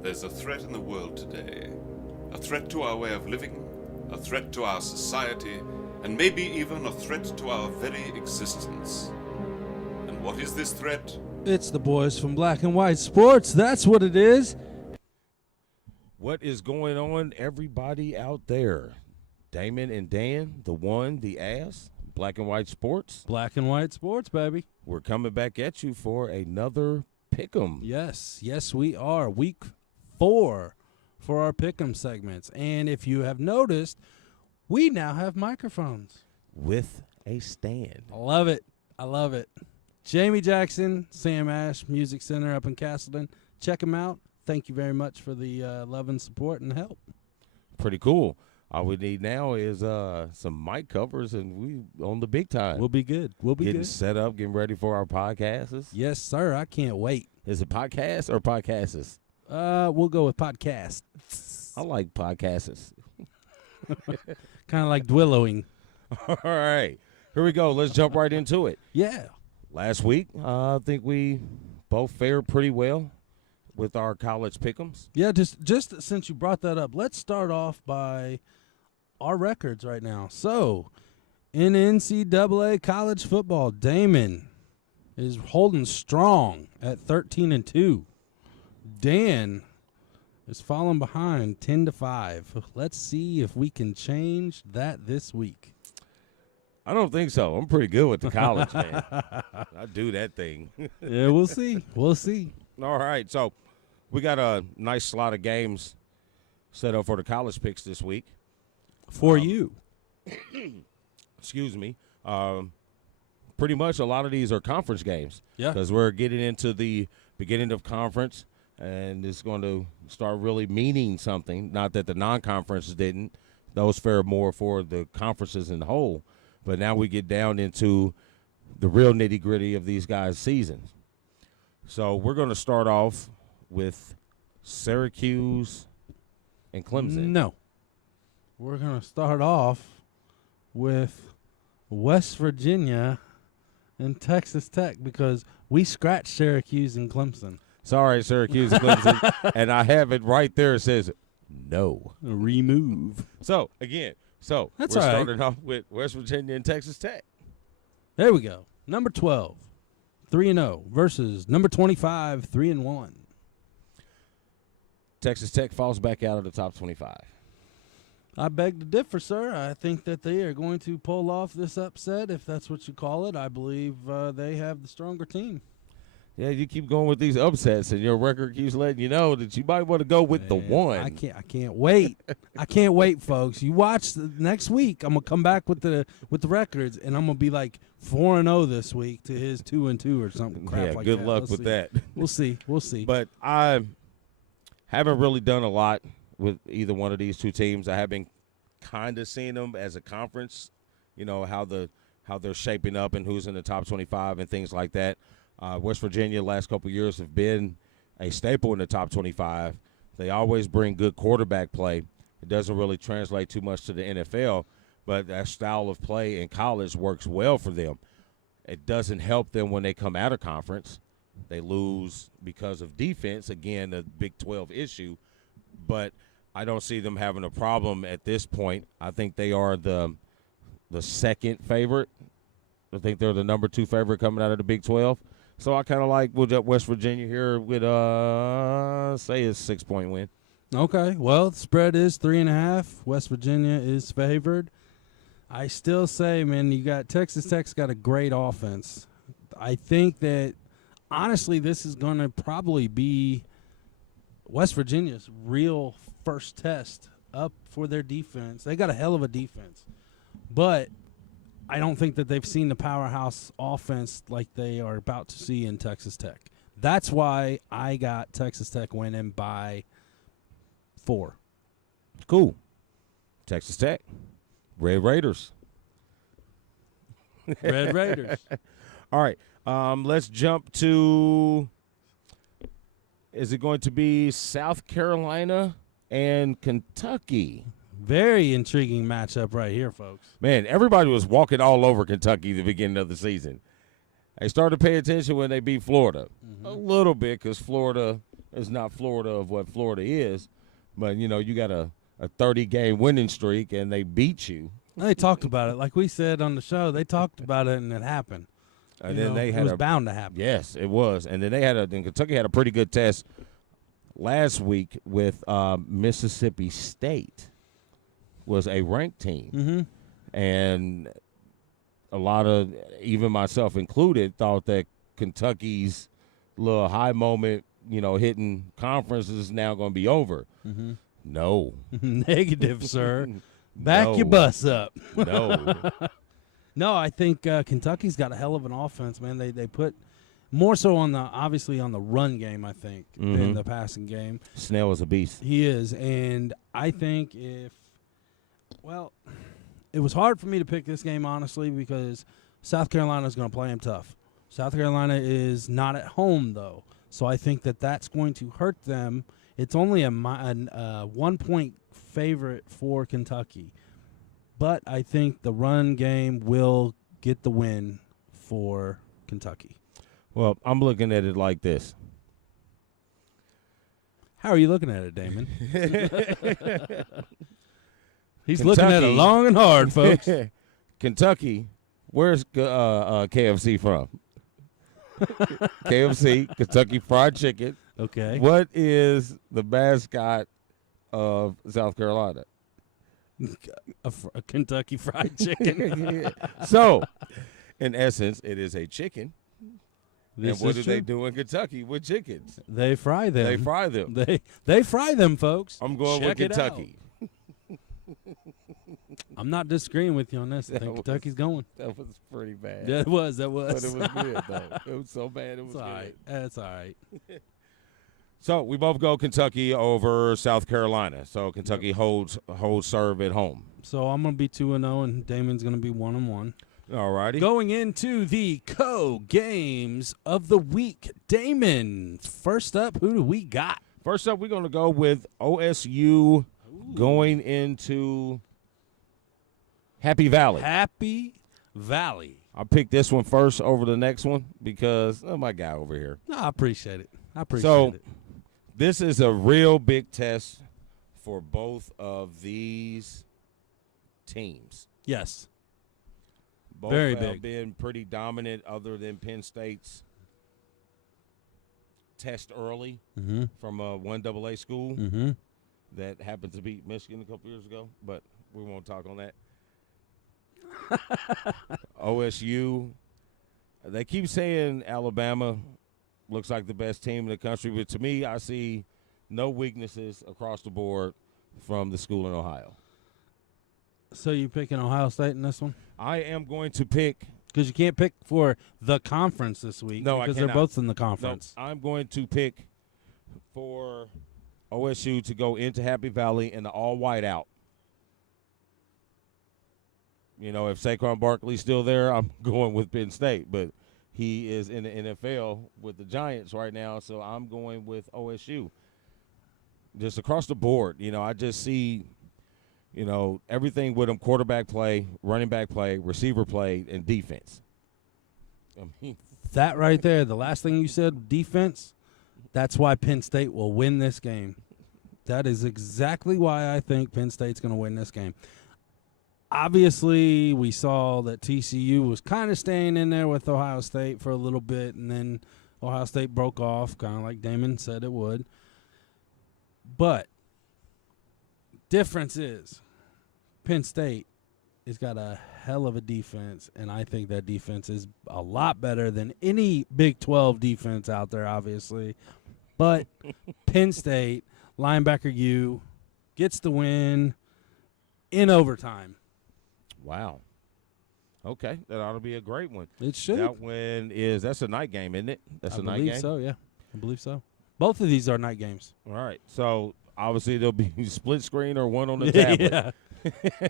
There's a threat in the world today. A threat to our way of living, a threat to our society, and maybe even a threat to our very existence. And what is this threat? It's the boys from Black and White Sports. That's what it is. What is going on, everybody out there? Damon and Dan, the one, the ass, Black and White Sports. Black and White Sports, baby. We're coming back at you for another Pick'em. Yes, we are. Week 4 for our Pick'em segments. And if you have noticed, we now have microphones. With a stand. I love it. Jamie Jackson, Sam Ash, Music Center up in Castleton. Check them out. Thank you very much for the love and support and help. Pretty cool. All we need now is some mic covers, and we on the big time. We'll be good. Getting set up, getting ready for our podcasts. Yes, sir. I can't wait. Is it podcast or podcasts? We'll go with podcast. I like podcasts. Kind of like dwillowing. All right. Here we go. Let's jump right into it. Yeah. Last week, I think we both fared pretty well with our college pick'ems. Yeah, just since you brought that up, let's start off by our records right now. So, in NCAA college football, Damon is holding strong at 13-2. Dan is falling behind 10-5. Let's see if we can change that this week. I don't think so. I'm pretty good with the college, man. I do that thing. Yeah, we'll see. All right, so we got a nice slot of games set up for the college picks this week. For you. Excuse me. Pretty much a lot of these are conference games. Yeah. Because we're getting into the beginning of conference, and it's going to start really meaning something. Not that the non-conferences didn't. Those fare more for the conferences in the whole. But now we get down into the real nitty-gritty of these guys' seasons. So we're going to start off with Syracuse and Clemson. No. We're going to start off with West Virginia and Texas Tech because we scratched Syracuse and Clemson. Sorry, Syracuse and Clemson. And I have it right there. It says no. Remove. So, again, That's we're all right. starting off with West Virginia and Texas Tech. There we go. Number 12, 3-0 versus number 25, 3-1. Texas Tech falls back out of the top 25. I beg to differ, sir. I think that they are going to pull off this upset, if that's what you call it. I believe they have the stronger team. Yeah, you keep going with these upsets, and your record keeps letting you know that you might want to go with the one. I can't wait. I can't wait, folks. You watch next week. I'm gonna come back with the records, and I'm gonna be like 4-0 this week to his 2-2 or something crap like that. Good luck with that. We'll see. But I haven't really done a lot with either one of these two teams. I have been kind of seeing them as a conference, how they're shaping up and who's in the top 25 and things like that. West Virginia last couple of years have been a staple in the top 25. They always bring good quarterback play. It doesn't really translate too much to the NFL, but that style of play in college works well for them. It doesn't help them when they come out of conference. They lose because of defense, again, the Big 12 issue. But I don't see them having a problem at this point. I think they are the second favorite. I think they're the number 2 favorite coming out of the Big 12. So I kind of like West Virginia here with, say, a 6-point win. Okay. Well, the spread is 3.5. West Virginia is favored. I still say, man, Texas Tech's got a great offense. I think that, honestly, this is going to probably be West Virginia's real first test up for their defense. They got a hell of a defense. But I don't think that they've seen the powerhouse offense like they are about to see in Texas Tech. That's why I got Texas Tech winning by 4. Cool. Texas Tech. Red Raiders. Red Raiders. All right. Let's jump to, is it going to be South Carolina and Kentucky? Very intriguing matchup right here, folks. Man, everybody was walking all over Kentucky at the beginning of the season. They started to pay attention when they beat Florida. A little bit because Florida It's not Florida of what Florida is, but you got a 30-game winning streak and they beat you. They talked about it, like we said on the show. They talked about it and it happened. And then they had it was bound to happen. Yes, it was. And then Kentucky had a pretty good test last week with Mississippi State. Was a ranked team, and a lot of, even myself included, thought that Kentucky's little high moment, hitting conference is now going to be over. No. Negative, sir. Back your bus up. No. No, I think Kentucky's got a hell of an offense, man. They put more so obviously on the run game, I think, than the passing game. Snell is a beast. He is, and I think it was hard for me to pick this game, honestly, because South Carolina is going to play him tough. South Carolina is not at home, though, so I think that's going to hurt them. It's only a 1-point favorite for Kentucky, but I think the run game will get the win for Kentucky. Well, I'm looking at it like this. How are you looking at it, Damon? He's Kentucky, looking at it long and hard, folks. Kentucky, where's KFC from? KFC, Kentucky Fried Chicken. Okay. What is the mascot of South Carolina? A Kentucky Fried Chicken. So, in essence, it is a chicken. This and what is do they true. do in Kentucky with chickens? They fry them. They fry them. They fry them, folks. I'm going Check with it Kentucky. I'm not disagreeing with you on this. I think Kentucky's going. That was pretty bad. Yeah, it was. That But was. it was good, though. It was so bad it was It's all good. right. That's all right. So we both go Kentucky over South Carolina. So Kentucky holds serve at home. So I'm going to be 2-0, and Damon's going to be 1-1. All righty. Going into the co-games of the week. Damon, first up, who do we got? First up, we're going to go with OSU going into Happy Valley. Happy Valley. I picked this one first over the next one because my guy over here. No, I appreciate it. So this is a real big test for both of these teams. Yes. Both Very have big. been pretty dominant other than Penn State's test early from a 1AA school that happened to beat Michigan a couple years ago, but we won't talk on that. OSU, they keep saying Alabama looks like the best team in the country, but to me, I see no weaknesses across the board from the school in Ohio. So you picking Ohio State in this one? I am going to pick. Because you can't pick for the conference this week. No, I because cannot. they're both in the No, conference. I'm going to pick for OSU to go into Happy Valley in the all-white out. If Saquon Barkley's still there, I'm going with Penn State. But he is in the NFL with the Giants right now, so I'm going with OSU. Just across the board, I just see, everything with them: quarterback play, running back play, receiver play, and defense. That right there, the last thing you said, defense, that's why Penn State will win this game. That is exactly why I think Penn State's going to win this game. Obviously, we saw that TCU was kind of staying in there with Ohio State for a little bit, and then Ohio State broke off, kind of like Damon said it would. But difference is Penn State has got a hell of a defense, and I think that defense is a lot better than any Big 12 defense out there, obviously. But Penn State, linebacker U, gets the win in overtime. Wow. Okay, that ought to be a great one. It should. That one that's a night game, isn't it? That's a night I believe game? so, yeah. I believe so. Both of these are night games. All right. So, obviously, there'll be split screen or one on the tablet. Yeah.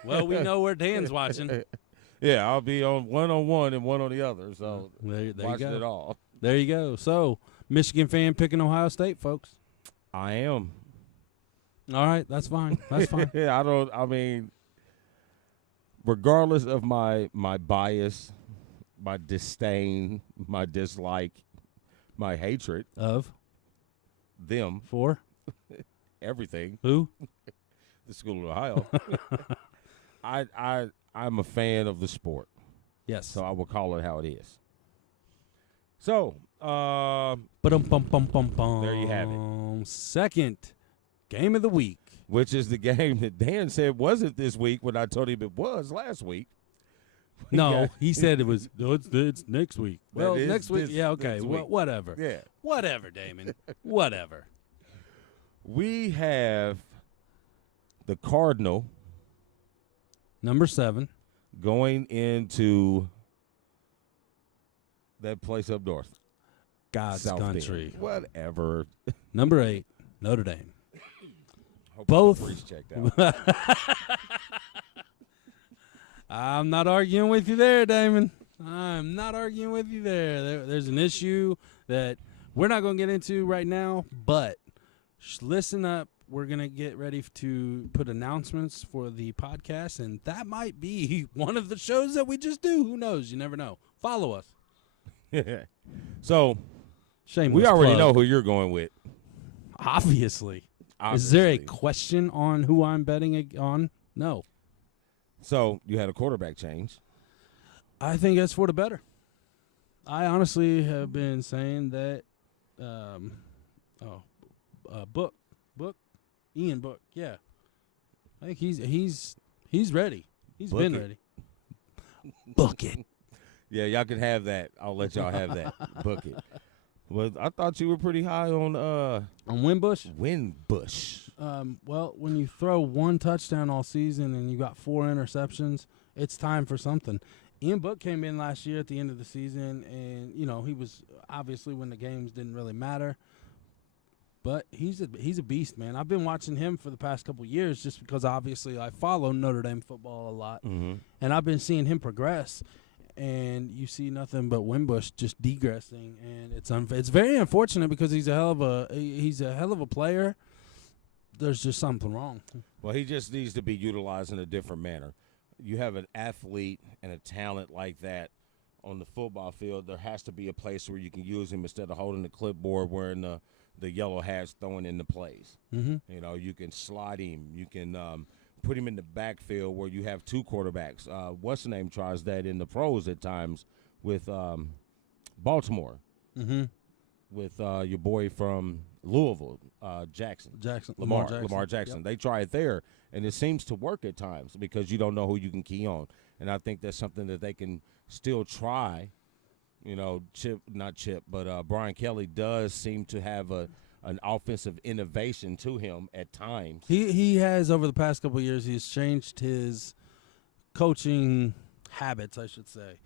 Well, we know where Dan's watching. Yeah, I'll be on one and one on the other. So, There watching you go. it all. There you go. So, Michigan fan picking Ohio State, folks. I am. All right, that's fine. That's fine. Regardless of my bias, my disdain, my dislike, my hatred, Of? them, For everything, who? the School of Ohio. I'm a fan of the sport, Yes. so I will call it how it is. So, Ba-dum-bum-bum-bum-bum. There you have it. Second game of the week. which is the game that Dan said wasn't this week when I told him it was last week. No, he said it was. No, it's next week. Well, That is next week. this- Yeah, okay. this week. Whatever. Yeah. Whatever, Damon. Whatever. We have the Cardinal Number 7. going into that place up north. God's South country. Bend. Whatever. Number 8, Notre Dame. Hope Both- the priest checked out. I'm not arguing with you there, Damon. I'm not arguing with you there. There's an issue that we're not going to get into right now, but listen up. We're going to get ready to put announcements for the podcast, and that might be one of the shows that we just do. Who knows? You never know. Follow us. So Shameless we already plug. know who you're going with. Obviously. Is there a Obviously. question on who I'm betting on? No. So you had a quarterback change. I think it's for the better. I honestly have been saying that Ian Book, yeah. I think he's ready. He's Book been it. ready. Book it. Yeah, y'all can have that. I'll let y'all have that. Book it. Well, I thought you were pretty high on On Wimbush? Winbush. Well, when you throw one touchdown all season and you got 4 interceptions, it's time for something. Ian Book came in last year at the end of the season, and, he was obviously when the games didn't really matter. But he's a beast, man. I've been watching him for the past couple years just because obviously I follow Notre Dame football a lot. Mm-hmm. And I've been seeing him progress. And you see nothing but Wimbush just degressing, and it's very unfortunate because he's a hell of a player. There's just something wrong. Well, he just needs to be utilized in a different manner. You have an athlete and a talent like that on the football field. There has to be a place where you can use him instead of holding the clipboard, wearing the yellow hats, throwing in the plays. Mm-hmm. You can slide him. You can put him in the backfield where you have 2 quarterbacks. What's the name tries that in the pros at times with Baltimore. Mm-hmm. With your boy from Louisville, Lamar Jackson. Yep. They try it there, and it seems to work at times because you don't know who you can key on. And I think that's something that they can still try. Brian Kelly does seem to have an offensive innovation to him at times. He has over the past couple of years. He's changed his coaching habits, I should say,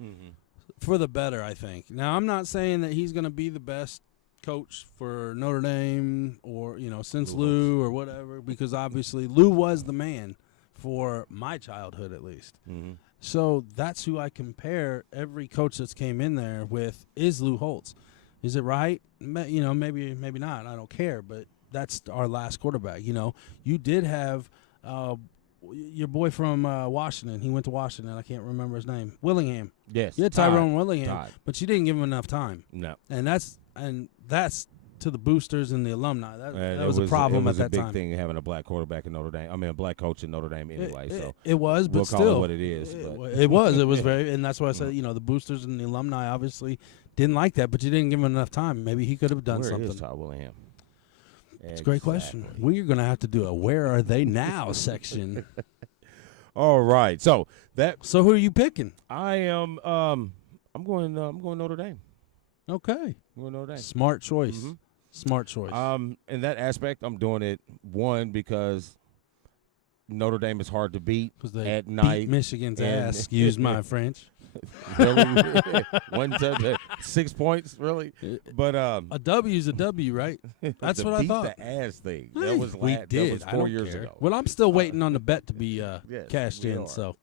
for the better. I think. Now, I'm not saying that he's going to be the best coach for Notre Dame or since Lou or whatever, because obviously Lou was the man for my childhood at least. Mm-hmm. So that's who I compare every coach that's came in there with is Lou Holtz. Is it right? Maybe not. I don't care. But that's our last quarterback. You did have your boy from Washington. He went to Washington. I can't remember his name. Willingham. Yes. You had Tyrone Willingham, Todd. but you didn't give him enough time. No. And that's to the boosters and the alumni. That was a It problem was at a that big time. thing having a black quarterback in Notre Dame. I mean, a black coach in Notre Dame anyway. It was, but we'll still, call it what it is. It was very, and that's why I said, the boosters and the alumni obviously didn't like that, but you didn't give him enough time. Maybe he could have done Where something. is Todd Willingham? It's a great question. We're going to have to do a "Where are they now?" section. All right, so So who are you picking? I am. I'm going Notre Dame. Okay, I'm going Notre Dame. smart choice. Mhm. Smart choice. In that aspect, I'm doing it because Notre Dame is hard to beat Because they at beat night. Michigan's and- ass. Excuse my French. Really? 6 points, really? But A W's a W, right? That's the what I beat thought. the ass thing. Hey, That was we that did. was I 4 don't years care. ago. Well, I'm still waiting on the bet to be Yes, cashed we in. are. So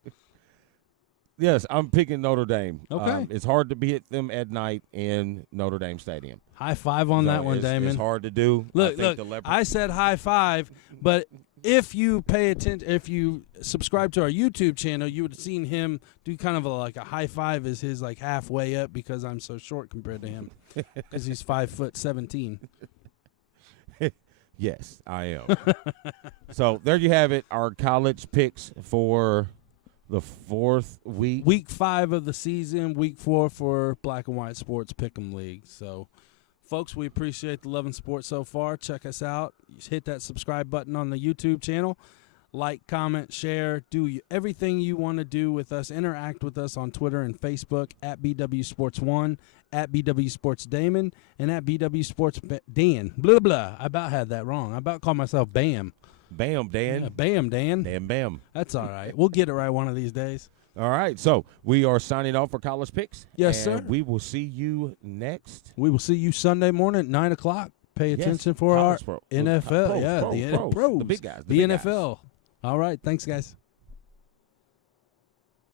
Yes, I'm picking Notre Dame. Okay. It's hard to beat them at night in Notre Dame Stadium. high five on So that one, it's Damon. It's hard to do. Look, I think look. the Leopard- I said high five, but if you pay attention, if you subscribe to our YouTube channel, you would have seen him do kind of like a high five as his like halfway up because I'm so short compared to him because he's 5'17". Yes, I am. So there you have it, our college picks for the 4th week. Week 5 of the season, week 4 for Black and White Sports Pick'em League. So, folks, we appreciate the love and support so far. Check us out. Hit that subscribe button on the YouTube channel. Like, comment, share, do everything you want to do with us. Interact with us on Twitter and Facebook at BW Sports 1, at BW Sports Damon, and at BW Sports Dan. Blah, blah. I about had that wrong. I about called myself Bam. Bam, Dan. Yeah, Bam, Dan. Bam, bam. That's all right. We'll get it right one of these days. All right, so we are signing off for College Picks. Yes, and sir. We will see you next. We will see you Sunday morning at 9 o'clock. Pay attention for our College pro. NFL. Pros, Yeah, pros, the pros. pros. The big guys. The big NFL. guys. All right. Thanks, guys.